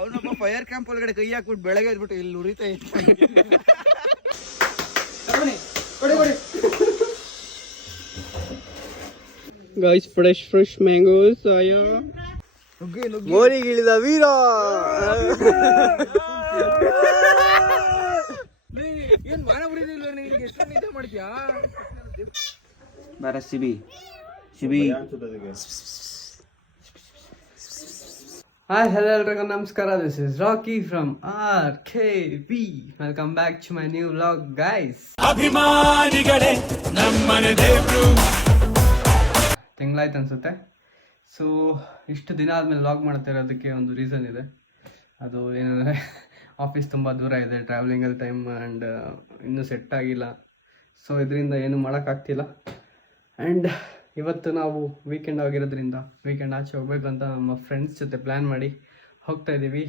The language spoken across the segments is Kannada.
ಅವನೊಬ್ಬ ಫೈರ್ ಕ್ಯಾಂಪ್ ಒಳಗಡೆ ಕೈ ಹಾಕ್ಬಿಟ್ಟು ಬೆಳಗ್ಗೆ ಎದ್ಬಿಟ್ಟು ಇಲ್ಲಿ ಉರಿತಾ ಇತ್ತು. Guys, fresh mangoes. ಮೋರಿಗಿಳಿದ ವೀರ. ಏನ್ ಮಾನ ಬಿಡಿದಿಲ್ಲ ನಿನಗೆ, ಎಷ್ಟು ನಿದ್ದೆ ಮಾಡ್ತೀಯಾ? ಬಾರ ಶಿಬಿ. Hi, hello, everyone. Namaskar. This is Rocky from RKB. Welcome back to my new vlog, guys. ಅಭಿಮಾನಿಗಳೇ ನಮ್ಮನೆ ದೇವ್ರು. ತಿಂಗಳಾಯ್ತು ಅನ್ಸುತ್ತೆ. ಸೊ ಇಷ್ಟು ದಿನ ಆದಮೇಲೆ ವ್ಲಾಗ್ ಮಾಡ್ತಾ ಇರೋದಕ್ಕೆ ಒಂದು ರೀಸನ್ ಇದೆ. ಅದು ಏನಂದರೆ ಆಫೀಸ್ ತುಂಬ ದೂರ ಇದೆ, ಟ್ರಾವೆಲಿಂಗಲ್ಲಿ ಟೈಮ್ ಆ್ಯಂಡ್ ಇನ್ನೂ ಸೆಟ್ ಆಗಿಲ್ಲ. ಸೊ ಇದರಿಂದ ಏನು ಮಾಡೋಕ್ಕಾಗ್ತಿಲ್ಲ. ಆ್ಯಂಡ್ ಇವತ್ತು ನಾವು ವೀಕೆಂಡ್ ಆಗಿರೋದ್ರಿಂದ ವೀಕೆಂಡ್ ಆಚೆ ಹೋಗ್ಬೇಕು ಅಂತ ನಮ್ಮ ಫ್ರೆಂಡ್ಸ್ ಜೊತೆ ಪ್ಲ್ಯಾನ್ ಮಾಡಿ ಹೋಗ್ತಾ ಇದ್ದೀವಿ.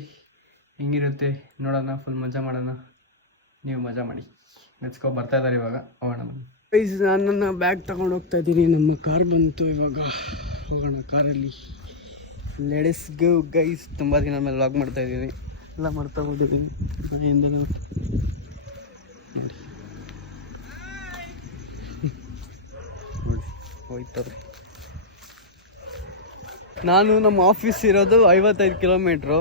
ಹೆಂಗಿರುತ್ತೆ ನೋಡೋಣ, ಫುಲ್ ಮಜಾ ಮಾಡೋಣ, ನೀವು ಮಜಾ ಮಾಡಿ. Let's go. ಬರ್ತಾ ಇದ್ದಾರೆ ಇವಾಗ, ಹೋಗೋಣ. ಗೈಸ್, ನಾನು ನನ್ನ ಬ್ಯಾಗ್ ತೊಗೊಂಡು ಹೋಗ್ತಾ ಇದ್ದೀನಿ. ನಮ್ಮ ಕಾರ್ ಬಂತು, ಇವಾಗ ಹೋಗೋಣ ಕಾರಲ್ಲಿ. Let's go guys. ತುಂಬ ದಿನ ಮೇಲೆ ವ್ಲಾಗ್ ಮಾಡ್ತಾ ಇದ್ದೀನಿ, ಎಲ್ಲ ಮಾಡ್ತಾ ಹೋಗಿದ್ದೀನಿ ಮನೆಯಿಂದ. ನೋಡಿ ಹೋಯ್ತಾರೆ. ನಾನು ನಮ್ಮ ಆಫೀಸ್ ಇರೋದು 55 ಕಿಲೋಮೀಟ್ರು.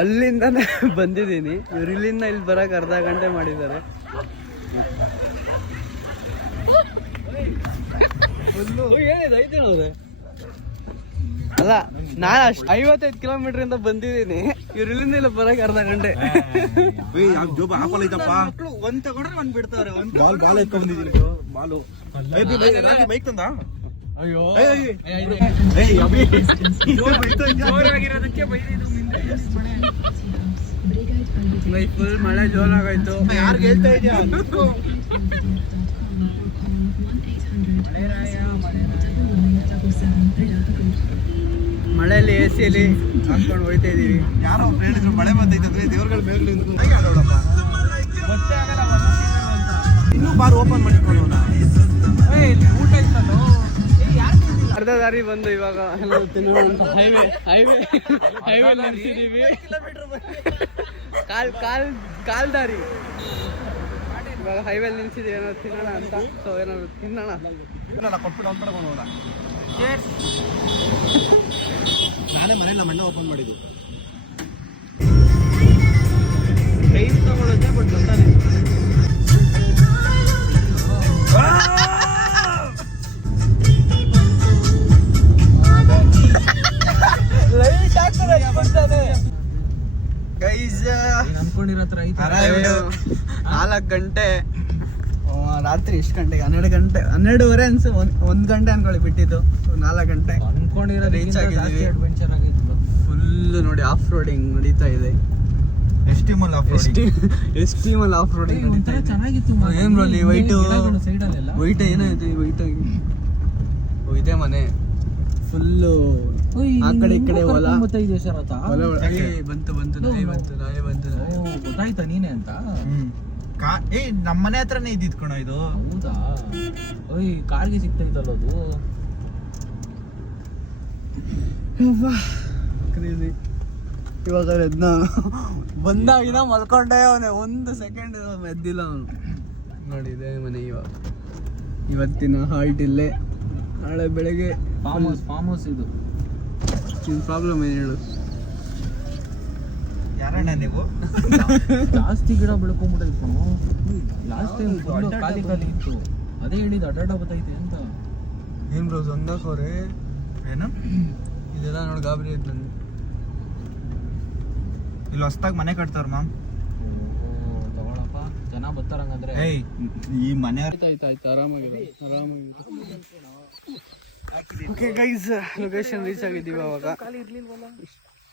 ಅಲ್ಲಿಂದನೇ ಬಂದಿದ್ದೀನಿ. ಇವ್ರು ಇಲ್ಲಿಂದ ಇಲ್ಲಿ ಬರೋಕೆ ಅರ್ಧ ಗಂಟೆ ಮಾಡಿದ್ದಾರೆ. ಅಲ್ಲ, ನಾನು ಅಷ್ಟು 55 ಕಿಲೋಮೀಟ್ರಿಂದ ಬಂದಿದ್ದೀನಿ. ಇವ್ರು ಇಲ್ಲಿಂದ ಇಲ್ಲ ಬರೋಕೆ ಅರ್ಧ ಗಂಟೆ. ಒಂದ್ ತಗೊಂಡ್ರೆ ಒಂದ್ ಬಿಡ್ತಾರೆ. ಬೈಕ್ ತಂದ. ಅಯ್ಯೋ, ಫುಲ್ ಮಳೆ ಜೋರಾಗಾಯ್ತು. ಯಾರಿಗೆ ಹೇಳ್ತಾ ಇದೆಯಾ? ಮಳೆಯಲ್ಲಿ AC ಹಾಕೊಂಡು ಹೋಯ್ತಾ ಇದೀವಿ. ಯಾರೋ ಒಬ್ರು ಹೇಳಿದ್ರು ಮಳೆ ಬರ್ತೈತೆ ದೇವ್ರಗಳ ಮೇಲೆ ಇನ್ನೂ ಬಾರ್ ಓಪನ್ ಮಾಡಿಕೊಂಡು ಊಟ ಇತ್ತಲ್ಲೋ. ಅರ್ಧ ದಾರಿ ಬಂದು ಇವಾಗ ಹೈವೇ ನಿಲ್ಸಿದೀವಿ. ಕಾಲ್ ದಾರಿ ಇವಾಗ ಹೈವೇ ನಿಲ್ಸಿದೀವಿ. ಏನಾದ್ರು ತಿನ್ನೋಣ ಅಂತ. ಸೊ ಏನಾದ್ರು ತಿನ್ನೋಣ. ಕೊಟ್ಬಿಟ್ಟು ಅವ್ನ ಕಡೆ ಹೋದ. ನಾನೇ ಮನೇಲಿ ನಮ್ಮ ಅಣ್ಣ ಓಪನ್ ಮಾಡಿದ್ದು. ಟೈಮ್ ತಗೊಳುತ್ತೆ, ಬಟ್ ಬರ್ತಾನೆ. ಅನ್ಕೊಂಡಿರೋ 4 ಗಂಟೆ ರಾತ್ರಿ. ಎಷ್ಟು ಗಂಟೆಗೆ? 12:30 ಅನ್ಸು. 1 ಗಂಟೆ ಅನ್ಕೊಳ್ಳಿ ಬಿಟ್ಟಿದ್ದು. 4 ಗಂಟೆ ಅನ್ಕೊಂಡಿರೋ ರೀಚ್ ಆಗಿದ್ದೀವಿ. ಫುಲ್ ನೋಡಿ ಆಫ್ ರೋಡಿಂಗ್ ನಡೀತಾ ಇದೆ. ಎಸ್ಟಿಮಲ್ ಆಫ್ ರೋಡಿಂಗ್ ಚೆನ್ನಾಗಿತ್ತು. ಏನ್ ಬ್ರೋ ವೈಟ್ ಏನಾಯ್ತು? ಇದೆ ಮನೆ ಫುಲ್ಲು. ಆ ಕಡೆ ಈ ಕಡೆ ಹೊಲ. ಬಂತು ನಾಯಿ ಬಂತು. ಗೊತ್ತಾಯ್ತಾ ನೀನೆ ಅಂತ? ನಮ್ಮ ಮನೆ ಹತ್ರನೇ ಇದ್ದಿದ್ ಕಣ ಇದು. ಹೌದಾ? ಕಾರ್ಗೆ ಸಿಗ್ತಾ ಇದ್ದಲ್ಲ ಅದು. ಇವಾಗ ಎದ್ನ ಬಂದಾಗಿನ ಮಲ್ಕೊಂಡೆ ಅವನೇ. 1 ಸೆಕೆಂಡ್ ಎದ್ದಿಲ್ಲ ಅವನು. ನೋಡಿದೆ ಮನೆ. ಇವತ್ತಿನ ಹಾಲ್ಟ್ ಇಲ್ಲೇ. ನಾಳೆ ಬೆಳಗ್ಗೆ ಫಾರ್ಮ್ ಹೌಸ್ ಇದು. ಪ್ರಾಬ್ಲಮ್ ಏನು ಹೇಳು? ಯಾರಣ್ಣ ನೀವು? ಜಾಸ್ತಿ ಗಿಡ ಬೆಳ್ಕೊಂಡ್ಬಿಟ್ಟಿದ್ಕು. ಲಾಸ್ಟ್ ಟೈಮ್ ಖಾಲಿ ಇತ್ತು. ಅದೇ ಹೇಳಿದ್ದು ಅಡ್ಡಾಡ ಬತ್ತೈತೆ ಅಂತ. ಏನ್ ಬ್ರೋ ಒಂದಾಕವ್ರೆ? ಏನು ಇದೆಲ್ಲ ನೋಡಿ ಗಾಬರಿ ಆಯ್ತು ನನಗೆ. ಇಲ್ಲಿ ಹೊಸ್ದಾಗಿ ಮನೆ ಕಟ್ತಾರ ಮಾಮ್. ತಗೊಳಪ್ಪ, ಜನ ಬರ್ತಾರಂಗಂದ್ರೆ. ಈ ಮನೆ ಆಯ್ತು ಆರಾಮಾಗಿದೆ. ಓಕೆ ಗೈಸ್, ಲೊಕೇಶನ್ ರೀಚ್ ಆಗಿದ್ದೀವಿ. ಅವಾಗ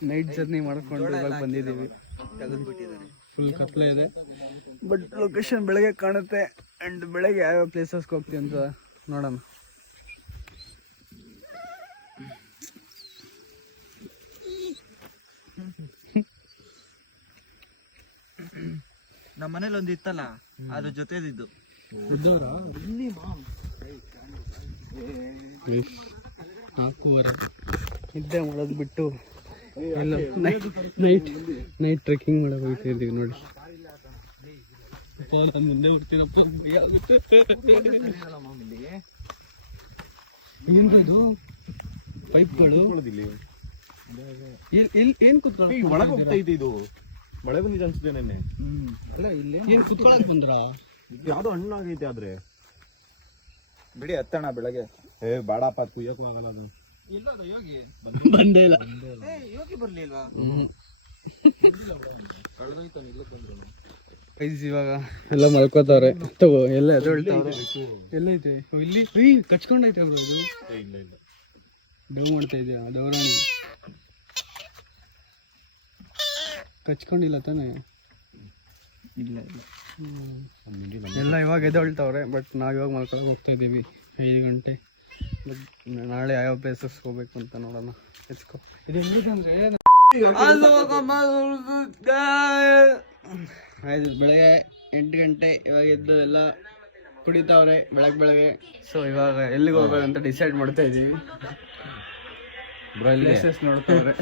ನೈಟ್ ಜರ್ನಿ ಮಾಡ್ಕೊಂಡು ಇವಾಗ ಬಂದಿದ್ದೀವಿ. ಫುಲ್ ಕತ್ಲೆ ಇದೆ, ಬಟ್ ಲೊಕೇಶನ್ ಬೆಳಗ್ಗೆ ಕಾಣುತ್ತೆ. ಆ್ಯಂಡ್ ಬೆಳಗ್ಗೆ ಯಾವ್ಯಾವ ಪ್ಲೇಸಸ್ಗೆ ಹೋಗ್ತೀವಿ ಅಂತ ನೋಡೋಣ. ನಮ್ಮ ಮನೇಲಿ ಒಂದು ಇತ್ತಲ್ಲ, ಅದ್ರ ಜೊತೆದಿದ್ದು. 4:15 ನಿದ್ದೆ ಮಾಡೋದು ಬಿಟ್ಟು ಎಲ್ಲ ನೈಟ್ ಟ್ರೆಕ್ಕಿಂಗ್ ಮಾಡಕ್ಕೆ ಹೋಗ್ತಾ ಇದ್ದೀವಿ ನೋಡಿ. ನಾನು ಮುಂದೆ ಬರ್ತೀನಪ್ಪ, ಏನ್ದು ಪೈಪ್ಗಳು ಏನ್ ಕುತ್ಕೊಳ್ಳಿ ಒಳಗೆ ಹೋಗ್ತಾ ಇದೆ. ಇದು ಮಳೆ ಬಂದಿದೆ ಅನ್ಸುತ್ತೆ ನೆನ್ನೆ. ಏನ್ ಕುತ್ಕೊಳಕ್ ಬಂದ್ರ? ಯಾವ್ದೋ ಹಣ್ಣು ಆಗೈತೆ ಆದ್ರೆ ಬಿಡಿ ಹತ್ತಣ ಬೆಳಗ್ಗೆ. ಬಾಡಪ್ಪ ಕುಯ್ಯಕ್ಕೂ ಆಗಲ್ಲ ಅದು. ಬಂದೇ ಇಲ್ಲ. ಯೋಗಿ ಬರ್ಲಿಲ್ವಾ? ಇವಾಗ ಎಲ್ಲ ಮಲ್ಕೋತಾವ್ರೆ. ತಗೋ ಎಲ್ಲ ಎದ್ದೇಳ್ತಾವ್ರೆ. ಎಲ್ಲೈತೆ ಇಲ್ಲಿ? ಕಚ್ಕೊಂಡೈತೆ ಬ್ರೋ ಅದು. ಇಲ್ಲ ಇಲ್ಲ ಡವ್ ಮಾಡ್ತಾ ಇದೆಯಾ ಡವರಾಣಿ? ಕಚ್ಕೊಂಡಿಲ್ಲ ತಾನೆ? ಇಲ್ಲ ಎಲ್ಲ ಇವಾಗ ಎದ್ದೇಳ್ತಾವ್ರೆ. ಬಟ್ ನಾವು ಇವಾಗ ಮಲ್ಕೊಳಕ್ಕೆ ಹೋಗ್ತಾ ಇದ್ದೀವಿ 5 ಗಂಟೆ. ಬಟ್ ನಾಳೆ ಯಾವ ಪ್ಲೇಸಸ್ ಹೋಗ್ಬೇಕು ಅಂತ ನೋಡೋಣ. ಎಚ್ಕೋ ಇದು ಹೆಂಗಿದೆ ಅಂದರೆ ಆಯ್ತು. ಬೆಳಗ್ಗೆ 8 ಗಂಟೆ. ಇವಾಗ ಎದ್ದು ಎಲ್ಲ ಕುಡಿತಾವ್ರೆ ಬೆಳಗ್ಗೆ. ಸೊ ಇವಾಗ ಎಲ್ಲಿಗೆ ಹೋಗೋದಂತ ಡಿಸೈಡ್ ಮಾಡ್ತಾ ಇದ್ದೀವಿ. ಪ್ಲೇಸಸ್ ನೋಡ್ತಾವ್ರೆ.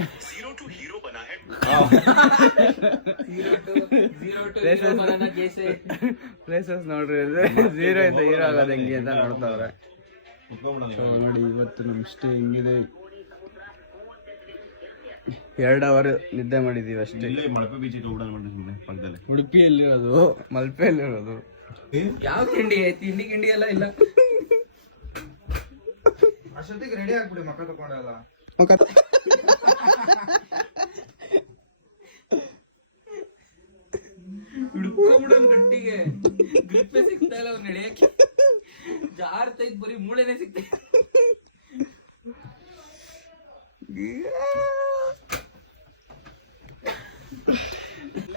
ಪ್ಲೇಸಸ್ ನೋಡ್ರಿ, 0 ಇಂದ ಹೀರೋ ಆಗೋದು ಹೆಂಗೆ ಅಂತ ನೋಡ್ತಾವ್ರೆ. ನೋಡಿ ಇವತ್ತು ನಮ್ಮ ಸ್ಟೇ ಹೆಂಗಿದೆ. 2 ಅವರ್ ನಿದ್ದೆ ಮಾಡಿದೀವಿ ಅಷ್ಟೇ. ಉಡುಪಿಯಲ್ಲಿರೋದು, ಮಲ್ಪೆಯಲ್ಲಿರೋದು. ಯಾವ ತಿಂಡಿ ಗಿಂಡಿ ಎಲ್ಲ ಇಲ್ಲ. ಅಷ್ಟೊತ್ತಿಗೆ ರೆಡಿ ಆಗ್ಬಿಡಿ ಮಕ್ಕ ತಗೊಂಡಲ್ಲ. ಗಟ್ಟಿಗೆ ಗ್ರಿಪ್ಪೆ ಸಿಗ್ತಾ ಇಲ್ಲ ಅವ್ನು ನಡೆಯಕ್ಕೆ. ಜಾರ್ತೈತ್, ಬರೀ ಮೂಳೆನೆ ಸಿಗ್ತಾ.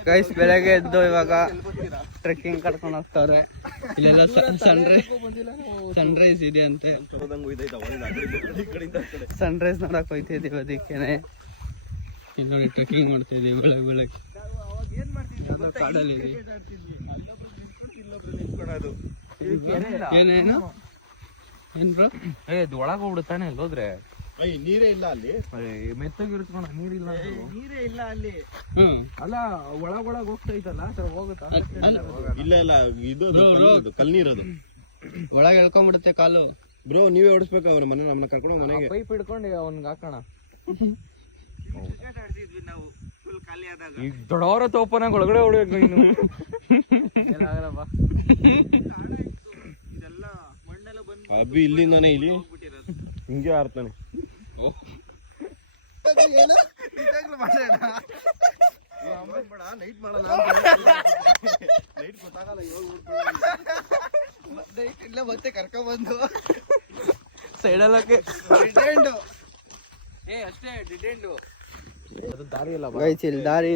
ಗೈಸ್ ಬೆಳಗ್ಗೆ ಎದ್ದು ಇವಾಗ ಟ್ರೆಕ್ಕಿಂಗ್ ಕರ್ಕೊಂಡು ಹೋಗ್ತಾರೆ. ಇಲ್ಲೆಲ್ಲ ಸನ್ರೈಸ್ ಇದೆ ಅಂತೆ. ಸನ್ರೈಸ್ ನೋಡಕ್ ಹೋಯ್ತಾ ಇದೀವಿ. ಅದಕ್ಕೇನೆ ಇಲ್ಲಿ ನೋಡಿ ಟ್ರೆಕ್ಕಿಂಗ್ ಮಾಡ್ತಾ ಇದೀವಿ ಬೆಳಗ್ಗೆ. ಕಾಡಲ್ಲಿ ಏನೇನು ಏನ್ ಬ್ರೋ? ಅದು ಒಳಗೆ ಹೋಗ್ಬಿಡುತ್ತಾನೆ ಹೋದ್ರೆ. ನೀರೇ ಇಲ್ಲ ಅಲ್ಲಿ. ಮೆತ್ತಗಿರ್ಸ್ಕೊಂಡ ನೀರಿಲ್ಲ. ನೀರೇ ಇಲ್ಲ ಅಲ್ಲಿ. ಅಲ್ಲ ಒಳಗೊಳಗ್ ಹೋಗ್ತೈತಲ್ಲ ಹೋಗುತ್ತಾ? ಇಲ್ಲ ಇಲ್ಲ, ಇದು ಕಲ್ ನೀರದು. ಒಳಗೆ ಎಳ್ಕೊಂಡ್ಬಿಡುತ್ತೆ ಕಾಲು. ಬ್ರೋ ನೀವೇ ಓಡಿಸ್ಬೇಕು ಅವ್ರ ಮನೆ. ನಮ್ಮನ್ನ ಕರ್ಕೊಂಡು ಮನೆಗೆ ಪೈಪ್ ಹಿಡ್ಕೊಂಡು ಅವ್ನಿಗೆ ಹಾಕೋಣ. ಈಗ ದೊಡ್ಡವರ ತೋಪನಾಗ ಒಳಗಡೆ ಹೊಡ್ಬೇಕು ನೀನು. ಅಬ್ಬಿ ಇಲ್ಲಿಂದಾನೆ ಇಲ್ಲಿ ಹಿಂಗೆ ಆರ್ತಾನೆ. ಮತ್ತೆ ಕರ್ಕೊಂಡ್ಬಂದು ಸೈಡಲ್ಲಕ್ಕೆ ಅಷ್ಟೇ ಡಿಡೆಂಡು. ದಾರಿ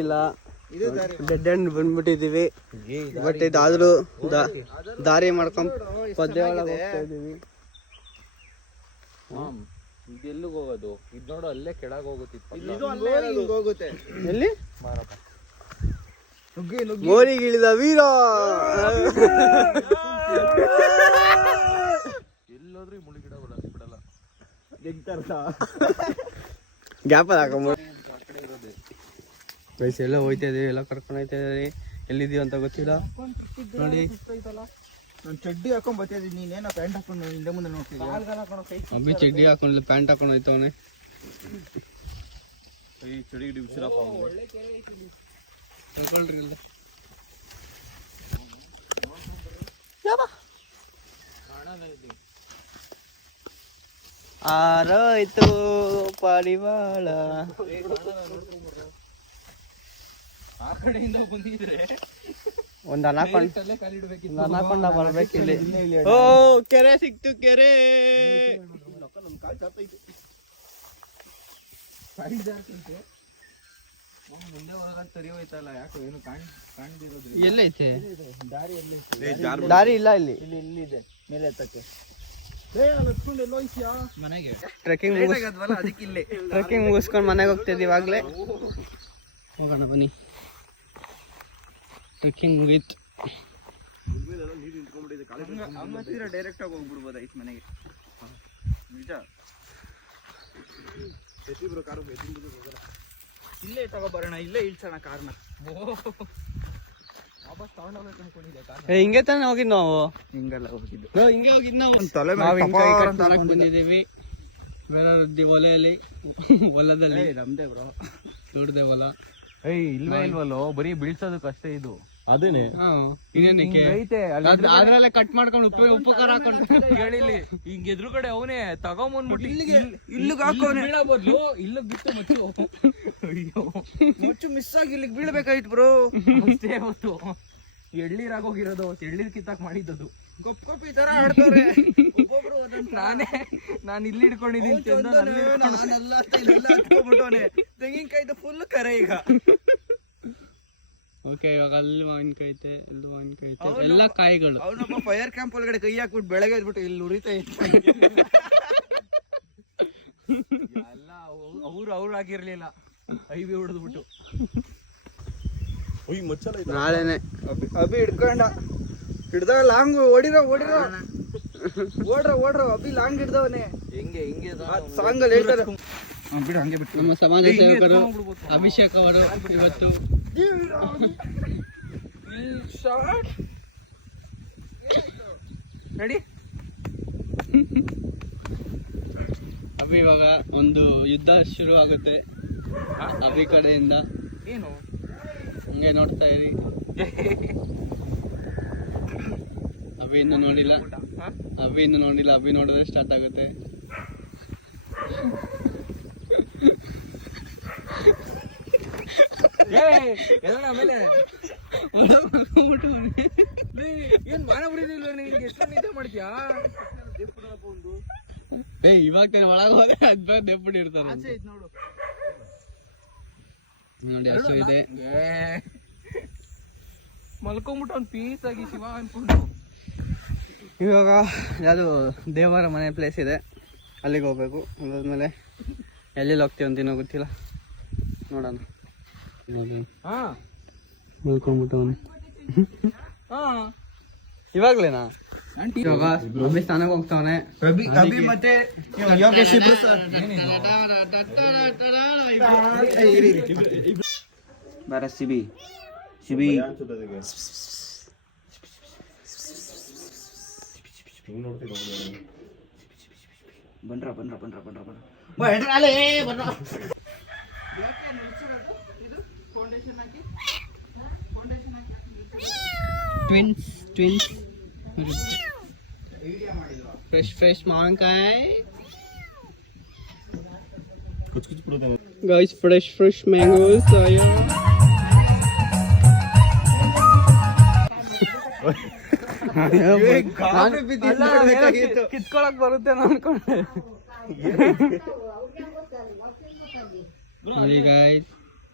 ಇಲ್ಲ, ಡೆಡ್ ಎಂಡ್ ಬಂದ್ಬಿಟ್ಟಿದೀವಿ. ಬಟ್ ಇದಾದ್ರೂ ದಾರಿ ಮಾಡ್ಕೊಂಡ್ ಪದ್ಯ ಒಳಗೆ ಹೋಗ್ತಾ ಇದೀವಿ. ಇದೆಲ್ಲಿಗೆ ಹೋಗೋದು? ಇದು ನೋಡು, ಅಲ್ಲೇ ಕೆಳಗೆ ಹೋಗುತ್ತಿತ್ತು. ಎಲ್ಲಿ ಮೋರಿಗಿಳಿದ ವೀರ. ಎಲ್ಲೋದ್ರೂ ಮುಳಿ ಗಿಡ ಬಿಡಲ್ಲ. ಗ್ಯಾಪಲ್ಲಿ ಹಾಕೊಂಬ ಬೈಸ್ ಎಲ್ಲ ಹೋಯ್ತಾ ಇದೀವಿ. ಎಲ್ಲ ಕರ್ಕೊಂಡು ಹೋಯ್ತಾ ಇದೀವಿ. ಎಲ್ಲಿದೀವಿ ಅಂತ ಗೊತ್ತಿಲ್ಲ ನೋಡಿ. ನಾನು ಚಡ್ಡಿ ಹಾಕೊಂಡ್ ಬರ್ತಿದ್ದೀನಿ, ನೀನೇನೋ ಪ್ಯಾಂಟ್ ಹಾಕೊಂಡು ಹಿಂದೆ ಮುಂದೆ ನೋಡ್ತಿದ್ದೆ. ಅಬ್ಬಿ ಚಡ್ಡಿ ಹಾಕೊಂಡು ಪ್ಯಾಂಟ್ ಹಾಕೊಂಡು ಹೋಯ್ತವನೆ. ಚಡಿ ಗಿಡಿ ಬಿಸಿರಪ್ಪ ತಗೊಳ್ರಿ ಎಲ್ಲ. ಆರೋಯ್ತು ಪಾರಿವಾಳ. ಆ ಕಡೆಯಿಂದ ಬಂದಿದ್ರೆ ಒಂದ್ ಅನಾಕೊಂಡ ಬರ್ಬೇಕು ಇಲ್ಲಿ. ಓ ಕೆರೆ ಸಿಕ್ತು, ಕೆರೆ. ಮುಂದೆ ಒಳಗ ತರಿ ಹೋಯ್ತಲ್ಲ, ಯಾಕೋ ಏನು ಕಾಣ್ದಿರೋದ್ರಿ. ಎಲ್ಲೈತೆ ದಾರಿ? ಇಲ್ಲ ಇಲ್ಲಿ. ಇಲ್ಲಿದೆ ಮೇಲೆ ಎತ್ತಕ್ಕೆ. ಮನೆಗೆ ಟ್ರೆಕ್ಕಿಂಗ್ ಮುಗಿಸ್ಕೊಂಡು ಮನೆಗೆ ಹೋಗ್ತಿದ್ದೀವಿ. ಇವಾಗಲೇ ಹೋಗೋಣ ಬನ್ನಿ. ಟ್ರೆಕ್ಕಿಂಗ್ ಮುಗೀತು. ಡೈರೆಕ್ಟ್ ಆಗಿ ಹೋಗ್ಬಿಡ್ಬೋದಾಯ್ತು ಮನೆಗೆ. ನಿಜ ಇಲ್ಲೇ ತಗೋಬರೋಣ, ಇಲ್ಲೇ ಇಳ್ಸೋಣ ಕಾರ್ನ. ವಾಪಸ್ ತಗೊಂಡೋಗ್ಬೇಕು ಅನ್ಕೊಂಡಿದ್ದೆ ಕಾರ್. ಹಿಂಗೆ ತಾನೇ ಹೋಗಿದ್ ನಾವು, ಹಿಂಗೆಲ್ಲ ಹೋಗಿದ್ದು. ಹಿಂಗೆ ಹೋಗಿದ್ ನಾವು. ತಲೆ ಮಾವಿನಕಾಯಿ ಕಟ್ ಮಾಡಕ್ ಬಂದಿದ್ದೀವಿ ಬೇರೆ ಹೊಲೆಯಲ್ಲಿ, ಹೊಲದಲ್ಲಿ ನಮ್ದೇ ಬ್ರೋ, ದೊಡ್ಡದೇ ಹೊಲ. ಇಲ್ವೇ ಇಲ್ವಲ್ಲೋ, ಬರೀ ಬೀಳ್ಸೋದಕ್ಕಷ್ಟೇ ಇದು. ಅದೇನೆ ಇನ್ನೇನಕ್ಕೆ ಐತೆ ಅದ್ರಲ್ಲೇ ಕಟ್ ಮಾಡ್ಕೊಂಡು ಉಪ್ಪು ಖಾರ ಹಾಕೊಂಡು ಹೇಳಿಲಿ. ಹಿಂಗ್ ಎದುರುಗಡೆ ಅವನೇ ತಗೊಂಬಂದ್ಬಿಟ್ಟು ಇಲ್ಲಿಗೆ ಹಾಕೋನೆ ಬದ್ಲು ಇಲ್ಲಿಗೆ ಬಿಟ್ಟು ಮುಚ್ಚು ಮಿಸ್ ಆಗಿ ಇಲ್ಲಿಗೆ ಬೀಳ್ಬೇಕಾಯ್ತು ಬ್ರೋ. ಅಷ್ಟೇ ಅವತ್ತು ಎಳ್ಳೀರಾಗೋಗಿರೋದು, ಅವತ್ತು ಎಳ್ಳೀರ್ ಕಿತ್ತಾಕ್ ಮಾಡಿದ್ದದು. ಗಪ್ ಈ ತರ ಆಡ್ತವ್ರೆ ಒಬ್ಬೊಬ್ರು. ನಾನು ಇಲ್ಲಿ ಹಿಡ್ಕೊಂಡಿದ್ದೀನಿ, ತೆಂಗಿನಕಾಯ್ದು ಫುಲ್ ಕರೆ ಈಗ. ಓಕೆ, ಇವಾಗ ಅಲ್ಲಿ ಮಾವಿನಕಾಯಿ ಐತೆ, ಇಲ್ಲಿ ಮಾವಿನಕಾಯಿ ಐತೆ, ಎಲ್ಲ ಕಾಯಿಗಳು. ಅವನೊಬ್ಬ ಫೈರ್ ಕ್ಯಾಂಪ್ ಒಳಗಡೆ ಕೈ ಹಾಕ್ಬಿಟ್ಟು ಬೆಳಗ್ಗೆ ಎದ್ಬಿಟ್ಟು ಇಲ್ಲಿ ಉರಿತಾ ಇತ್ತು. ಎಲ್ಲ ಅವ್ರು ಆಗಿರ್ಲಿಲ್ಲ, ಐವಿ ಹೊಡೆದ್ಬಿಟ್ಟು. ನಾಳೆನೆ ಅಭಿ ಹಿಡ್ಕೊಂಡ ಹಿಡ್ದ ಲಾಂಗ್ ಓಡ್ರ ಅಭಿ ಲಾಂಗ್ ಹಿಡ್ದವನೇ. ಹಿಂಗೆ ಸಾಂಗ್ ಅಲ್ಲಿ ಹೇಳ್ತಾರೆ ಬಿಡು, ಹಂಗೆ ಬಿಟ್ಟು. ನಮ್ಮ ಸಮಾಜ ಸೇವಕರು ಅಭಿಷೇಕ್ ಅವರು ಇವತ್ತು ರೆಡಿ. ಅಭಿ ಇವಾಗ ಒಂದು ಯುದ್ಧ ಶುರು ಆಗುತ್ತೆ ಅಭಿ ಕಡೆಯಿಂದ. ಏನು ಹಂಗೆ ನೋಡ್ತಾ ಇರಿ. ಅಭಿ ಇನ್ನು ನೋಡಿಲ್ಲ, ಅಭಿ ನೋಡಿದ್ರೆ ಸ್ಟಾರ್ಟ್ ಆಗುತ್ತೆ. ಆಮೇಲೆ ಏನ್ ಮಾನ ಬಿಡಿದಿಲ್ಲ, ನಿನ್ಗೆ ಎಷ್ಟು ನಿದ್ದೆ ಮಾಡ್ತೀಯಾ? ಇವಾಗ ತಾನೆ ಒಳಗೆ ಹೋದ್ರೆ ಅದ್ ದೆಪ್ಪಡಿ ಇರ್ತಾರೆ ನೋಡು ನೋಡಿ. ಅಷ್ಟು ಇದೆ, ಮಲ್ಕೊಂಬಿಟ್ಟು ಒಂದು ಪೀಸ್ ಆಗಿ ಶಿವ ಅನ್ಕೊಂಡು. ಇವಾಗ ಯಾವುದು ದೇವರ ಮನೆ ಪ್ಲೇಸ್ ಇದೆ, ಅಲ್ಲಿಗೆ ಹೋಗ್ಬೇಕು. ಅದಾದ್ಮೇಲೆ ಎಲ್ಲೆಲ್ಲಿ ಹೋಗ್ತೀವಿ ಅಂತೀನೋ ಗೊತ್ತಿಲ್ಲ, ನೋಡೋಣ. ಮಲ್ಕೊಂಬಿಟ್ಟು ಇವಾಗ್ಲೇನಾ? ಇವಾಗ ಅಭಿ ಸ್ನಾನಕ್ಕೆ ಹೋಗ್ತಾವನೆ. ಅಭಿ ಮತ್ತೆ ಯೋಗೇಶ್ ಇಬ್ರು ಬರ ಶಿಬಿ ಬನ್ರ ಟ್ವಿನ್ಸ್ ಫ್ರೆಶ್ ಮಾವಿನಕಾಯಿ ಗೈಸ್, ಫ್ರೆಶ್ ಮ್ಯಾಂಗೋಸ್. ಕಿತ್ಕೊಳಕ್ ಬರುತ್ತೆ ಅನ್ಕೊಂಡೆ.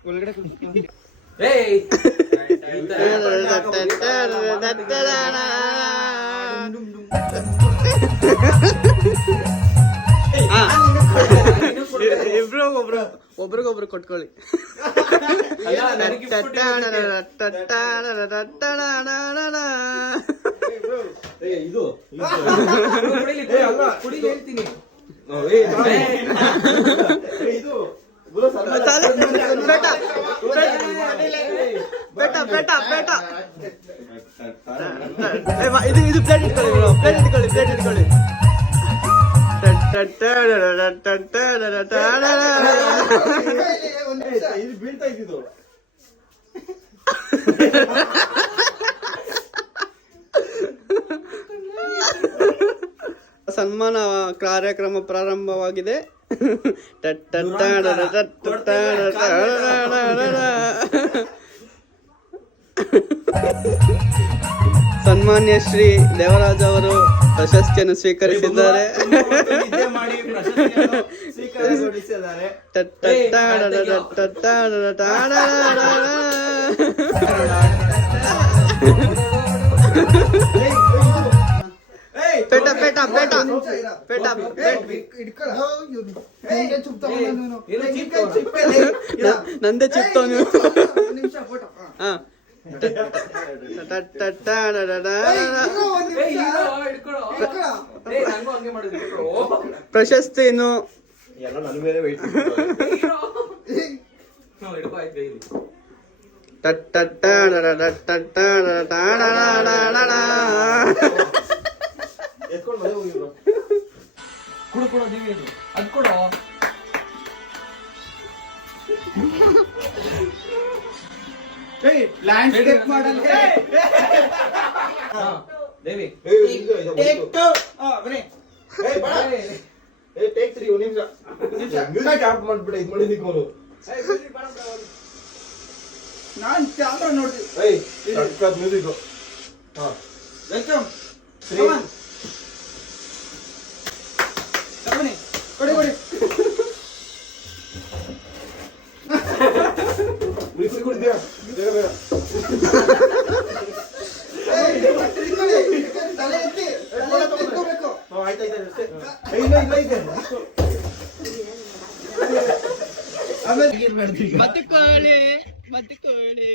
ಒಳಗಡೆ ಒಬ್ರಿಗೊಬ್ರು ಕೊಟ್ಕೊಳ್ಳಿ. ಇದು ಪ್ಲೇಟ್ ಇಟ್ಕೊಳ್ಳಿ. ಬೀಳ್ತಾ ಇದ್ದಿದ್ದು ಸನ್ಮಾನ ಕಾರ್ಯಕ್ರಮ ಪ್ರಾರಂಭವಾಗಿದೆ. ಸನ್ಮಾನ್ಯ ಶ್ರೀ ದೇವರಾಜ್ ಅವರು ಪ್ರಶಸ್ತಿಯನ್ನು ಸ್ವೀಕರಿಸಿದ್ದಾರೆ. ನಂದೇ ಚಿಪ್ತವನು. ಪ್ರಶಸ್ತಿಯನ್ನು ಎಲ್ಲ ನನ್ನ ಮೇಲೆ ವೆಯ್ಟ್ ಎತ್ಕೊಂಡು ಮನೆ ಹೋಗಿದ್ರು. ಕೊಡು ದೇವಿ ಅದು ಕೊಡು. ಲ್ಯಾಂಡ್ಸ್ಕೇಪ್ ಮಾಡಲ್ ದೇವಿ ಟೇಕ್ 3 ಒಂದು ನಿಮಿಷ ಮ್ಯೂಸಿಕ್ ಆಫ್ ಮಾಡ್ಬಿಡ ಇದು ಮಾಡಿದಕ್ಕೆ ಅವನು ನಾನು ಕ್ಯಾಮ್ರಾ ನೋಡ್ತೀನಿ. ಮ್ಯೂಸಿಕ್ ವೆಲ್ಕಮ್ ತಗೊಳ್ಳಿ ಕೊಡಿ ಮ್ಯೂಸಿಕ್ ಕೊಡ್ತೀಯಾ ಬೇಗ ಬೇಗ ತಲೆ ಎತ್ತಿ ಎತ್ಕೋಬೇಕು. ಆಯ್ತು ಇಲ್ಲ ಇದೆ ಆಮೇಲೆ ಮತ್ತೆ ಕೋಳಿ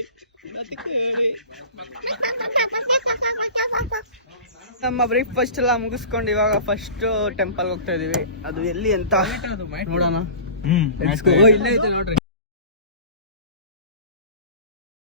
ನಮ್ಮ ಬ್ರೇಕ್ಫಾಸ್ಟ್ ಎಲ್ಲ ಮುಗಿಸ್ಕೊಂಡು ಇವಾಗ ಫಸ್ಟ್ ಟೆಂಪಲ್ ಹೋಗ್ತಾ ಇದೀವಿ. ಅದು ಎಲ್ಲಿ ಅಂತ ನೋಡೋಣ. ಇಲ್ಲೇ ಐತೆ ನೋಡ್ರಿ.